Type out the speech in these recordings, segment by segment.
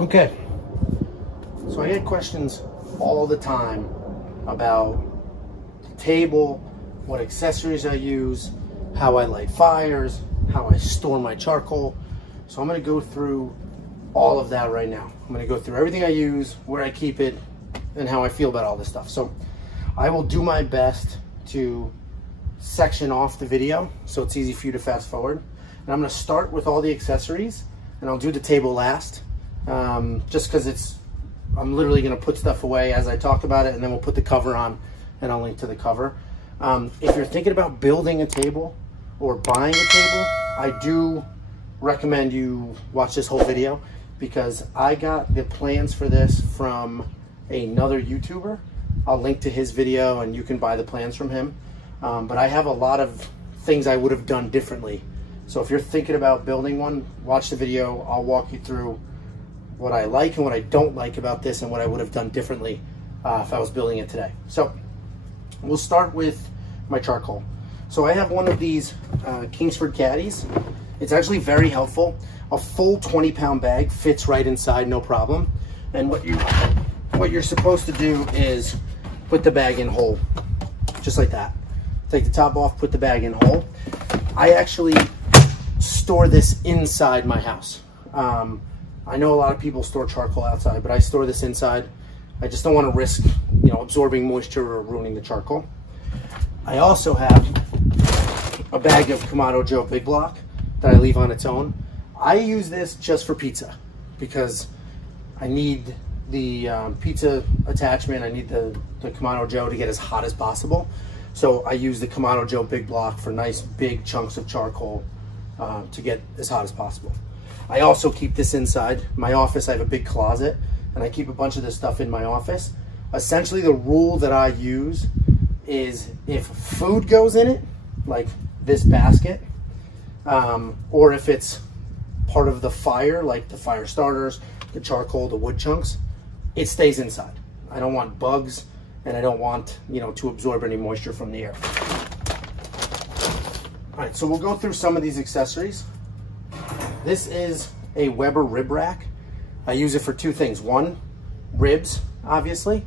Okay, so I get questions all the time about the table, what accessories I use, how I light fires, how I store my charcoal. So I'm going to go through all of that right now. I'm going to go through everything I use, where I keep it, and how I feel about all this stuff. So I will do my best to section off the video so it's easy for you to fast forward. And I'm going to start with all the accessories, and I'll do the table last, just because I'm literally going to put stuff away as I talk about it, and then we'll put the cover on and I'll link to the cover. If you're thinking about building a table or buying a table, I do recommend you watch this whole video, because I got the plans for this from another YouTuber. I'll link to his video and you can buy the plans from him. But I have a lot of things I would have done differently. So if you're thinking about building one, watch the video. I'll walk you through what I like and what I don't like about this and what I would have done differently if I was building it today. So we'll start with my charcoal. So I have one of these Kingsford caddies. It's actually very helpful. A full 20-pound bag fits right inside, no problem. And what you're supposed to do is put the bag in whole, just like that. Take the top off, put the bag in whole. I actually store this inside my house. I know a lot of people store charcoal outside, but I store this inside. I just don't want to risk, absorbing moisture or ruining the charcoal. I also have a bag of Kamado Joe Big Block that I leave on its own. I use this just for pizza because I need the pizza attachment. I need the Kamado Joe to get as hot as possible. So I use the Kamado Joe Big Block for nice big chunks of charcoal to get as hot as possible. I also keep this inside my office. I have a big closet and I keep a bunch of this stuff in my office. Essentially the rule that I use is if food goes in it, like this basket, or if it's part of the fire, like the fire starters, the charcoal, the wood chunks, it stays inside. I don't want bugs and I don't want, to absorb any moisture from the air. All right, so we'll go through some of these accessories. This is a Weber rib rack. I use it for two things. One, ribs, obviously.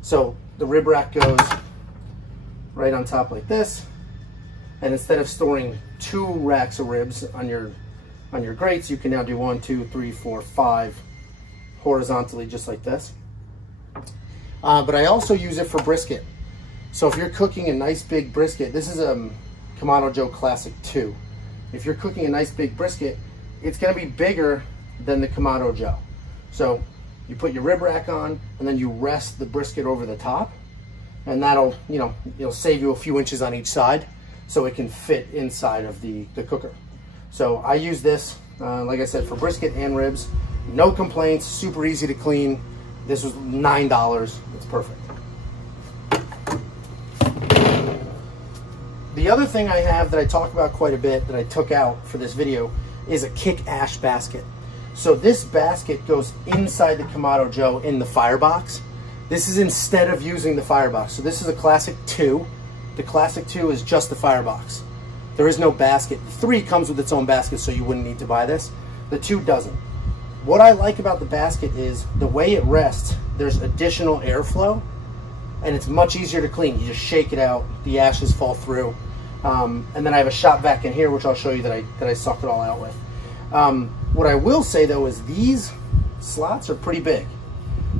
So the rib rack goes right on top like this. And instead of storing 2 racks of ribs on your grates, you can now do 1, 2, 3, 4, 5 horizontally, just like this. But I also use it for brisket. So if you're cooking a nice big brisket, this is a Kamado Joe Classic 2. If you're cooking a nice big brisket, it's going to be bigger than the Kamado Joe. So you put your rib rack on and then you rest the brisket over the top, and that'll, it'll save you a few inches on each side so it can fit inside of the cooker. So I use this, like I said, for brisket and ribs. No complaints, super easy to clean. This was $9, it's perfect. The other thing I have that I talk about quite a bit that I took out for this video is a kick ash basket. So this basket goes inside the Kamado Joe in the firebox. This is instead of using the firebox. So this is a Classic 2. The Classic 2 is just the firebox. There is no basket. The 3 comes with its own basket, so you wouldn't need to buy this. The 2 doesn't. What I like about the basket is the way it rests, there's additional airflow, and it's much easier to clean. You just shake it out, the ashes fall through. And then I have a shop vac in here, which I'll show you that I sucked it all out with. What I will say though is these slots are pretty big.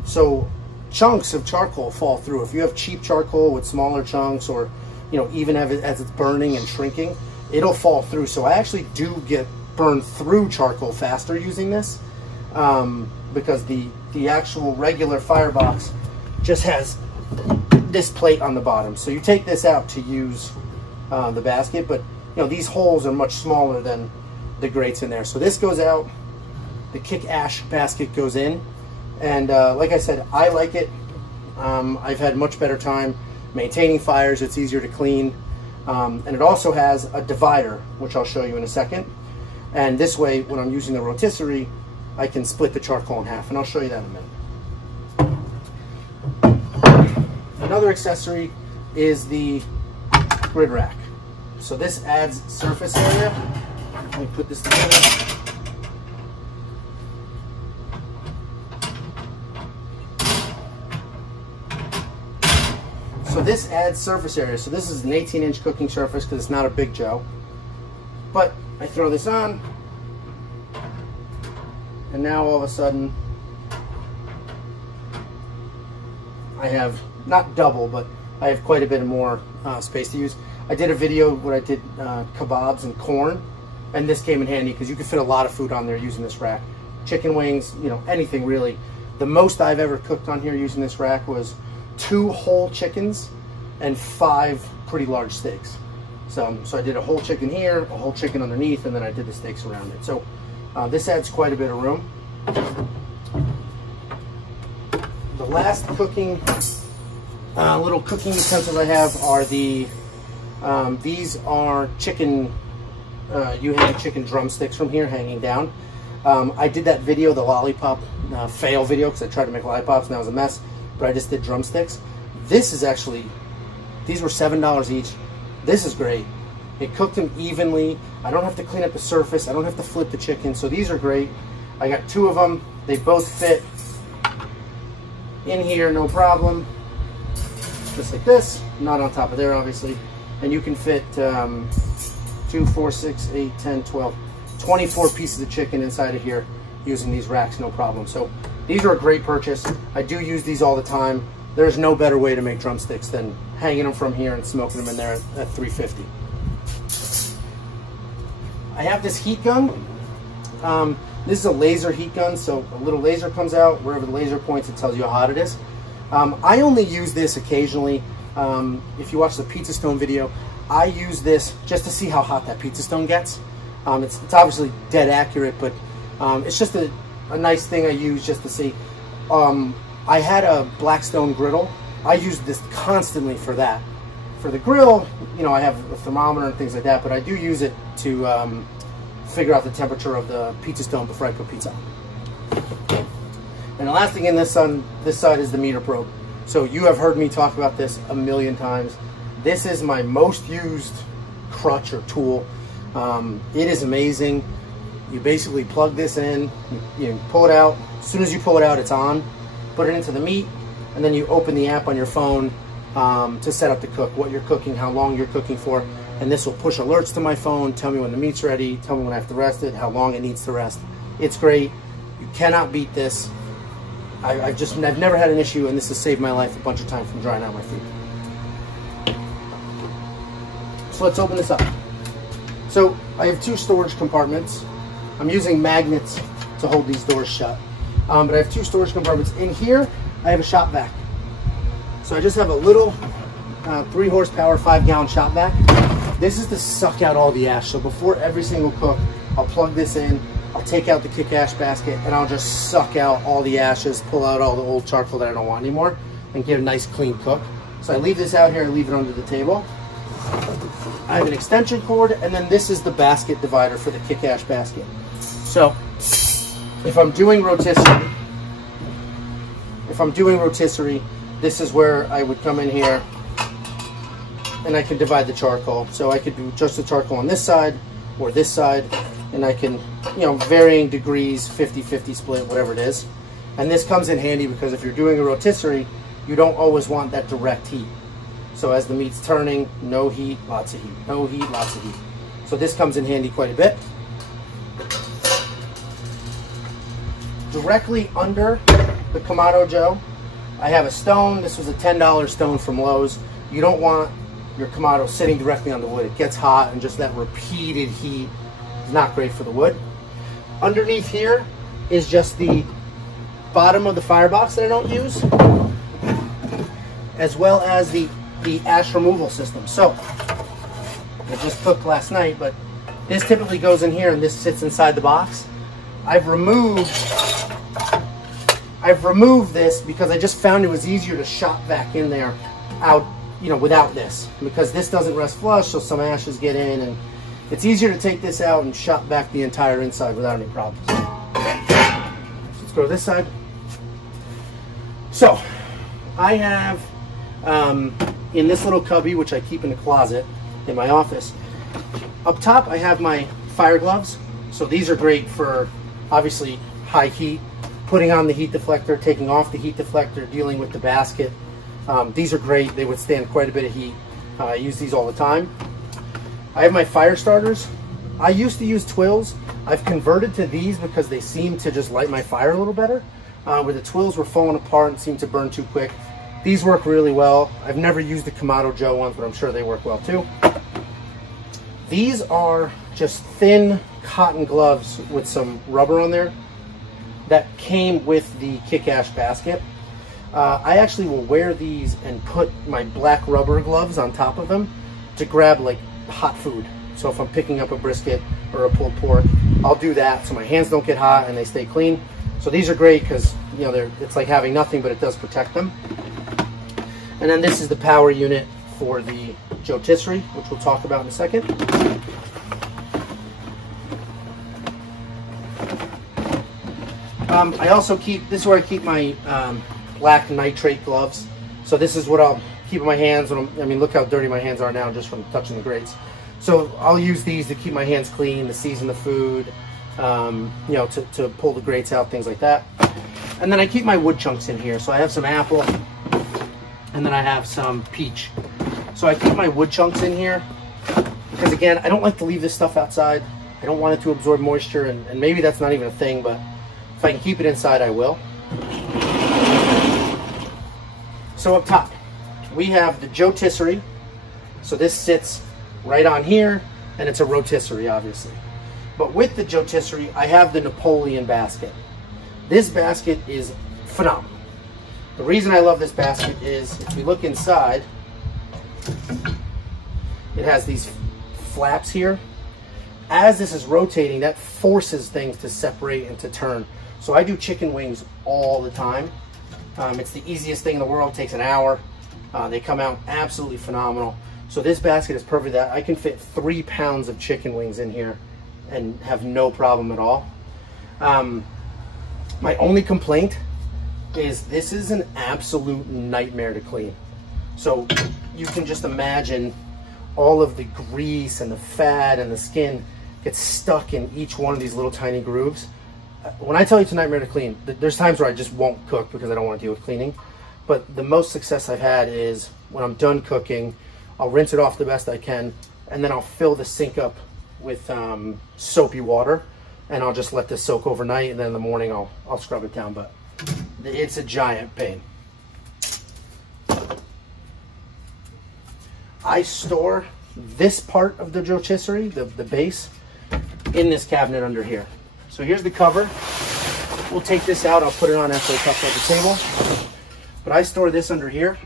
So chunks of charcoal fall through. If you have cheap charcoal with smaller chunks, or even as it's burning and shrinking, it'll fall through. So I actually do get burned through charcoal faster using this, because the actual regular firebox just has this plate on the bottom. So you take this out to use the basket, but these holes are much smaller than the grates in there. So this goes out, the kick ash basket goes in, and like I said, I like it. I've had much better time maintaining fires. It's easier to clean, and it also has a divider, which I'll show you in a second. And this way, when I'm using the rotisserie, I can split the charcoal in half, and I'll show you that in a minute. Another accessory is the grid rack. So this adds surface area. Let me put this together. So this adds surface area. So this is an 18-inch cooking surface because it's not a big Joe. But I throw this on, and now all of a sudden I have not double, but I have quite a bit more space to use. I did a video where I did kebabs and corn, and this came in handy because you can fit a lot of food on there using this rack. Chicken wings, you know, anything really. The most I've ever cooked on here using this rack was 2 whole chickens and 5 pretty large steaks. So I did a whole chicken here, a whole chicken underneath, and then I did the steaks around it. So this adds quite a bit of room. The last cooking, little cooking utensils I have are these are chicken, you hang chicken drumsticks from here hanging down. I did that video, the lollipop fail video, because I tried to make lollipops and that was a mess, but I just did drumsticks. This is actually, these were $7 each. This is great. It cooked them evenly. I don't have to clean up the surface. I don't have to flip the chicken. So these are great. I got 2 of them. They both fit in here, no problem. Just like this, not on top of there, obviously. And you can fit 2, 4, 6, 8, 10, 12, 24 pieces of chicken inside of here using these racks, no problem. So these are a great purchase. I do use these all the time. There's no better way to make drumsticks than hanging them from here and smoking them in there at 350. I have this heat gun. This is a laser heat gun, so a little laser comes out. Wherever the laser points, it tells you how hot it is. I only use this occasionally. If you watch the pizza stone video, I use this just to see how hot that pizza stone gets. It's obviously dead accurate, but it's just a nice thing I use just to see. I had a Blackstone griddle. I use this constantly for that. For the grill, you know, I have a thermometer and things like that, but I do use it to figure out the temperature of the pizza stone before I put pizza on. And the last thing in this side is the meter probe. So you have heard me talk about this a million times. This is my most used crutch or tool. It is amazing. You basically plug this in, you pull it out. As soon as you pull it out, it's on. Put it into the meat, and then you open the app on your phone to set up the cook, what you're cooking, how long you're cooking for, and this will push alerts to my phone, tell me when the meat's ready, tell me when I have to rest it, how long it needs to rest. It's great. You cannot beat this. I've never had an issue, and this has saved my life a bunch of time from drying out my food. So let's open this up. So I have 2 storage compartments. I'm using magnets to hold these doors shut. But I have 2 storage compartments. In here, I have a shop vac. So I just have a little 3 horsepower, 5-gallon shop vac. This is to suck out all the ash. So before every single cook, I'll plug this in, I'll take out the kick ash basket, and I'll just suck out all the ashes, pull out all the old charcoal that I don't want anymore, and get a nice clean cook. So I leave this out here, I leave it under the table. I have an extension cord, and then this is the basket divider for the kick ash basket. So if I'm doing rotisserie, this is where I would come in here and I can divide the charcoal. So I could do just the charcoal on this side or this side, and I can, you know, varying degrees, 50-50 split, whatever it is. And this comes in handy because if you're doing a rotisserie, you don't always want that direct heat. So as the meat's turning, no heat, lots of heat, no heat, lots of heat. So this comes in handy quite a bit. Directly under the Kamado Joe, I have a stone. This was a $10 stone from Lowe's. You don't want your Kamado sitting directly on the wood. It gets hot, and just that repeated heat is not great for the wood. Underneath here is just the bottom of the firebox that I don't use, as well as the ash removal system. So I just cooked last night, but this typically goes in here and this sits inside the box. I've removed this because I just found it was easier to shop vac in there out, you know, without this, because this doesn't rest flush, so some ashes get in, and it's easier to take this out and shop back the entire inside without any problems. Let's go to this side. So I have in this little cubby, which I keep in the closet in my office, up top I have my fire gloves. So these are great for obviously high heat, putting on the heat deflector, taking off the heat deflector, dealing with the basket. These are great. They withstand quite a bit of heat. I use these all the time. I have my fire starters. I used to use Twills. I've converted to these because they seem to just light my fire a little better. Where the Twills were falling apart and seemed to burn too quick. These work really well. I've never used the Kamado Joe ones, but I'm sure they work well too. These are just thin cotton gloves with some rubber on there that came with the Kick-Ass basket. I actually will wear these and put my black rubber gloves on top of them to grab like hot food. So if I'm picking up a brisket or a pulled pork, I'll do that so my hands don't get hot and they stay clean. So these are great because, you know, it's like having nothing, but it does protect them. And then this is the power unit for the Jotissary, which we'll talk about in a second. I also keep, this is where I keep my black nitrate gloves. So this is what I'll keep in my hands when I mean, look how dirty my hands are now just from touching the grates. So I'll use these to keep my hands clean, to season the food, you know, to pull the grates out, things like that. And then I keep my wood chunks in here. So I have some apple, and then I have some peach. So I keep my wood chunks in here because, again, I don't like to leave this stuff outside. I don't want it to absorb moisture, and maybe that's not even a thing, but if I can keep it inside, I will. So up top, we have the Jotissary. So this sits right on here, and it's a rotisserie, obviously. But with the Jotissary, I have the Napoleon Basket. This basket is phenomenal. The reason I love this basket is, if we look inside, it has these flaps here. As this is rotating, that forces things to separate and to turn. So I do chicken wings all the time. It's the easiest thing in the world. It takes an hour. They come out absolutely phenomenal. So this basket is perfect. That I can fit 3 pounds of chicken wings in here and have no problem at all. My only complaint is this is an absolute nightmare to clean. So you can just imagine all of the grease and the fat and the skin gets stuck in each one of these little tiny grooves. When I tell you it's a nightmare to clean, there's times where I just won't cook because I don't want to deal with cleaning. But the most success I've had is when I'm done cooking, I'll rinse it off the best I can, and then I'll fill the sink up with soapy water, and I'll just let this soak overnight, and then in the morning I'll scrub it down. But it's a giant pain. I store this part of the Jotissary, the base, in this cabinet under here. So here's the cover. We'll take this out. I'll put it on after I touch out the table. But I store this under here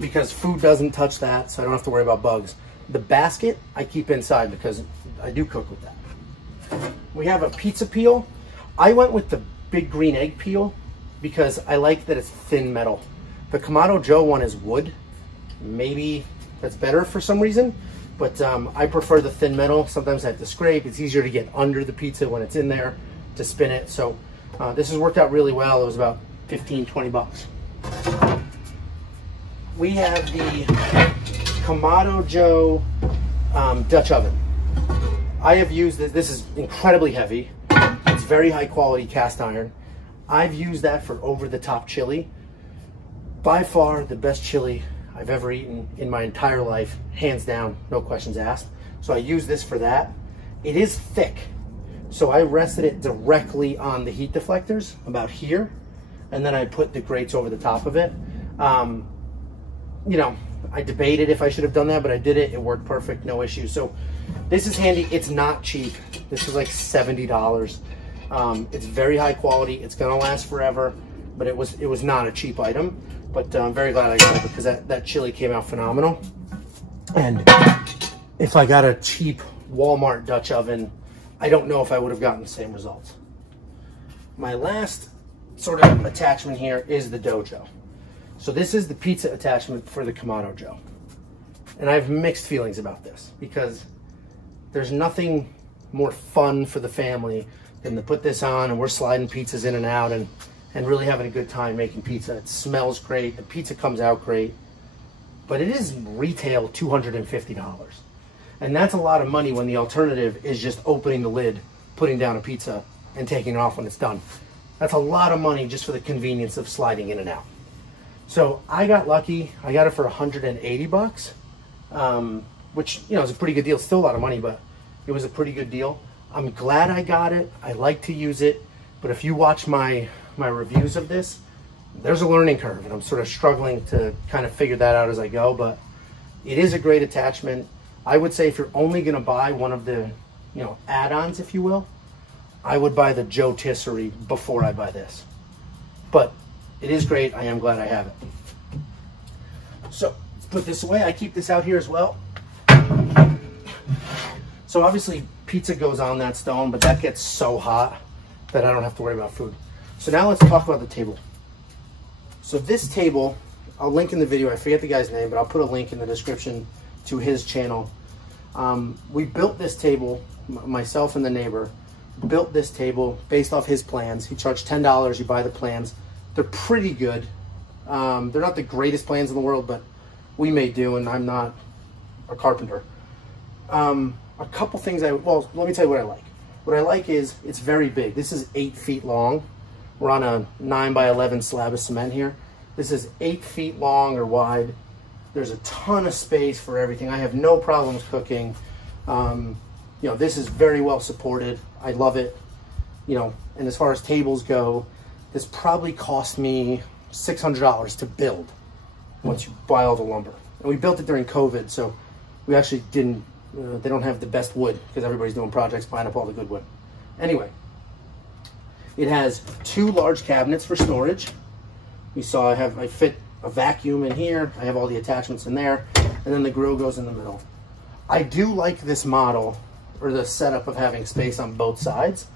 because food doesn't touch that, so I don't have to worry about bugs. The basket I keep inside because I do cook with that. We have a pizza peel. I went with the big green egg peel because I like that it's thin metal. The Kamado Joe one is wood. Maybe that's better for some reason, but I prefer the thin metal. Sometimes I have to scrape. It's easier to get under the pizza when it's in there to spin it. So this has worked out really well. It was about 15, 20 bucks. We have the Kamado Joe Dutch oven. I have used this. This is incredibly heavy. It's very high quality cast iron. I've used that for over-the-top chili. By far the best chili I've ever eaten in my entire life, hands down, no questions asked. So I use this for that. It is thick, so I rested it directly on the heat deflectors about here, and then I put the grates over the top of it. You know, I debated if I should have done that, but I did it. It worked perfect, no issues. So this is handy. It's not cheap. This is like $70. It's very high quality. It's gonna last forever, but it was not a cheap item. But I'm very glad I got it because that chili came out phenomenal. And if I got a cheap Walmart Dutch oven, I don't know if I would have gotten the same results. My last sort of attachment here is the dojo. So this is the pizza attachment for the Kamado Joe. And I have mixed feelings about this because there's nothing more fun for the family than to put this on and we're sliding pizzas in and out and really having a good time making pizza. It smells great, the pizza comes out great, but it is retail $250. And that's a lot of money when the alternative is just opening the lid, putting down a pizza, and taking it off when it's done. That's a lot of money just for the convenience of sliding in and out. So I got lucky. I got it for 180 bucks, which, you know, is a pretty good deal. Still a lot of money, but it was a pretty good deal. I'm glad I got it. I like to use it, but if you watch my reviews of this, there's a learning curve, and I'm sort of struggling to kind of figure that out as I go, but it is a great attachment. I would say if you're only going to buy one of the, you know, add-ons, if you will, I would buy the Jotissary before I buy this. But it is great. I am glad I have it. So put this away. I keep this out here as well. So obviously pizza goes on that stone, but that gets so hot that I don't have to worry about food. So now let's talk about the table. So this table, I'll link in the video. I forget the guy's name, but I'll put a link in the description to his channel. We built this table, myself and the neighbor built this table based off his plans. He charged $10. You buy the plans. They're pretty good. They're not the greatest plans in the world, but we may do, and I'm not a carpenter. A couple things well, let me tell you what I like. What I like is it's very big. This is 8 feet long. We're on a 9 by 11 slab of cement here. This is 8 feet long or wide. There's a ton of space for everything. I have no problems cooking. You know, this is very well supported. I love it. You know, and as far as tables go, this probably cost me $600 to build once you buy all the lumber. And we built it during COVID, so we actually didn't, they don't have the best wood because everybody's doing projects buying up all the good wood. Anyway, it has 2 large cabinets for storage. You saw I fit a vacuum in here. I have all the attachments in there, and then the grill goes in the middle. I do like this model, or the setup of having space on both sides,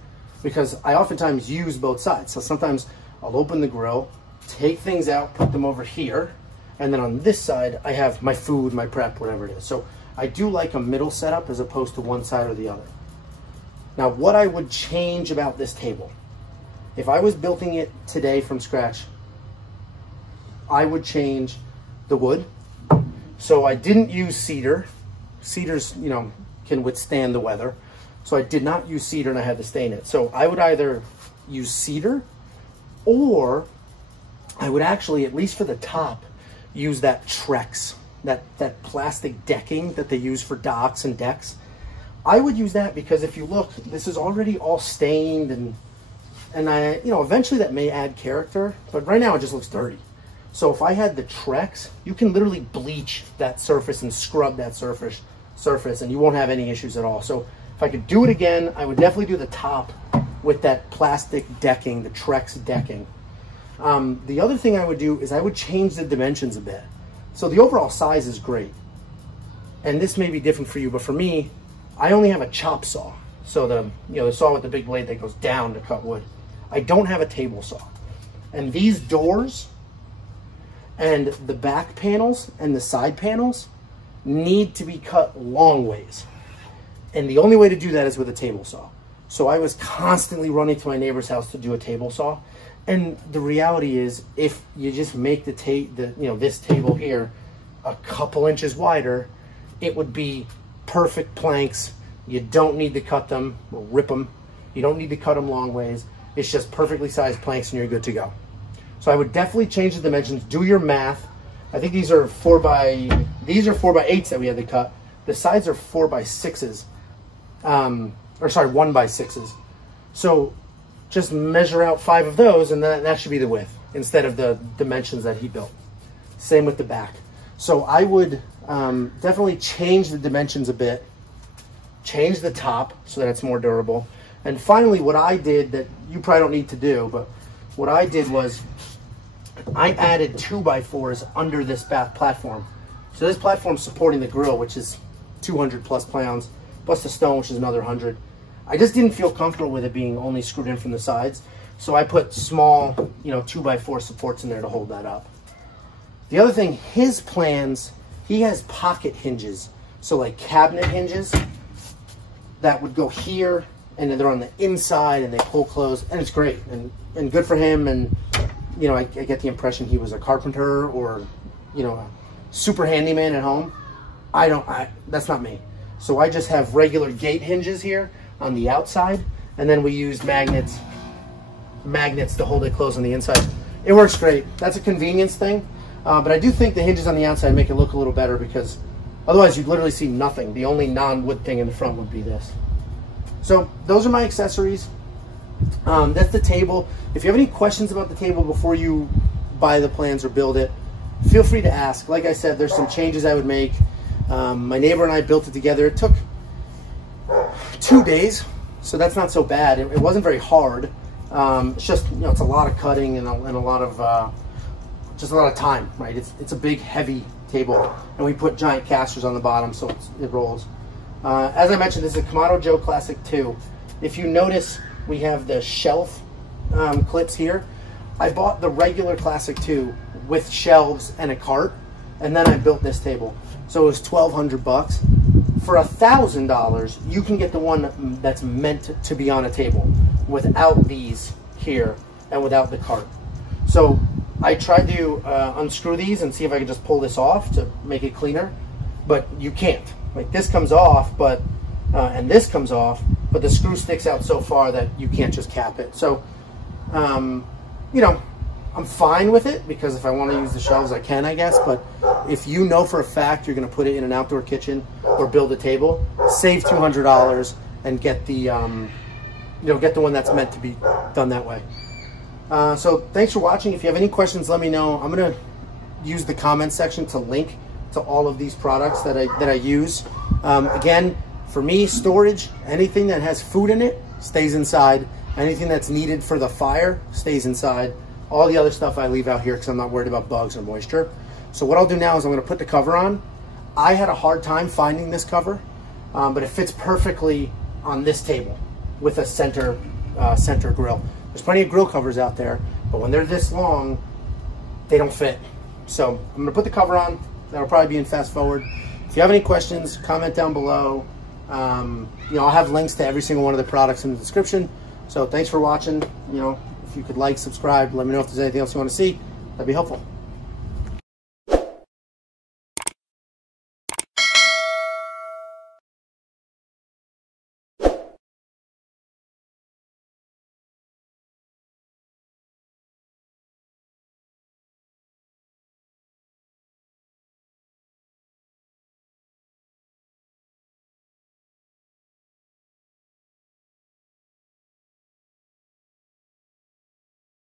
because I oftentimes use both sides. So sometimes I'll open the grill, take things out, put them over here, and then on this side I have my food, my prep, whatever it is. So I do like a middle setup as opposed to one side or the other. Now, what I would change about this table, if I was building it today from scratch, I would change the wood. So I didn't use cedar. Cedars, you know, can withstand the weather. So I did not use cedar, and I had to stain it. So I would either use cedar, or I would actually, at least for the top, use that Trex, that plastic decking that they use for docks and decks. I would use that because if you look, this is already all stained, and I, you know, eventually that may add character, but right now it just looks dirty. So if I had the Trex, you can literally bleach that surface and scrub that surface, and you won't have any issues at all. So if I could do it again, I would definitely do the top with that plastic decking, the Trex decking. The other thing I would do is I would change the dimensions a bit. So the overall size is great, and this may be different for you, but for me, I only have a chop saw. So the saw with the big blade that goes down to cut wood. I don't have a table saw, and these doors and the back panels and the side panels need to be cut long ways. And the only way to do that is with a table saw. So I was constantly running to my neighbor's house to do a table saw. And the reality is, if you just make this table here a couple inches wider, it would be perfect planks. You don't need to cut them or rip them. You don't need to cut them long ways. It's just perfectly sized planks and you're good to go. So I would definitely change the dimensions. Do your math. I think these are 4 by 8s that we had to cut. The sides are 4 by 6s. Or sorry, 1 by 6s. So just measure out 5 of those, and then that should be the width instead of the dimensions that he built. Same with the back. So I would definitely change the dimensions a bit, change the top so that it's more durable. And finally, what I did that you probably don't need to do, but what I did was I added 2x4s under this platform. So this platform's supporting the grill, which is 200 plus pounds, plus the stone, which is another 100. I just didn't feel comfortable with it being only screwed in from the sides. So I put small, 2x4 supports in there to hold that up. The other thing, his plans, he has pocket hinges. So like cabinet hinges that would go here, and then they're on the inside and they pull closed, and it's great and good for him. And I get the impression he was a carpenter or a super handyman at home. That's not me. So I just have regular gate hinges here on the outside, and then we use magnets to hold it closed on the inside. It works great. That's a convenience thing. But I do think the hinges on the outside make it look a little better, because otherwise you'd literally see nothing. The only non-wood thing in the front would be this. So those are my accessories. That's the table. If you have any questions about the table before you buy the plans or build it, feel free to ask. Like I said, there's some changes I would make. My neighbor and I built it together. It took 2 days, so that's not so bad. It wasn't very hard. It's just, you know, it's a lot of cutting and a lot of just a lot of time, right? It's a big, heavy table, and we put giant casters on the bottom so it rolls. As I mentioned, this is a Kamado Joe Classic 2. If you notice, we have the shelf clips here. I bought the regular Classic 2 with shelves and a cart, and then I built this table. So it was $1,200. For $1,000, you can get the one that's meant to be on a table without these here and without the cart. So I tried to unscrew these and see if I could just pull this off to make it cleaner, but you can't. Like, this comes off, but and this comes off, but the screw sticks out so far that you can't just cap it. So, you know, I'm fine with it, because if I want to use the shelves, I can, I guess. But if you know for a fact you're going to put it in an outdoor kitchen or build a table, save $200 and get the, you know, get the one that's meant to be done that way. So thanks for watching. If you have any questions, let me know. I'm going to use the comment section to link to all of these products that I use. Again, for me, storage, anything that has food in it stays inside. Anything that's needed for the fire stays inside. All the other stuff I leave out here because I'm not worried about bugs or moisture. So what I'll do now is I'm going to put the cover on. I had a hard time finding this cover, but it fits perfectly on this table with a center grill. There's plenty of grill covers out there, but when they're this long, they don't fit. So I'm going to put the cover on. That'll probably be in fast forward. If you have any questions, comment down below. You know, I'll have links to every single one of the products in the description. So thanks for watching. You know, if you could like, subscribe, let me know if there's anything else you want to see. That'd be helpful.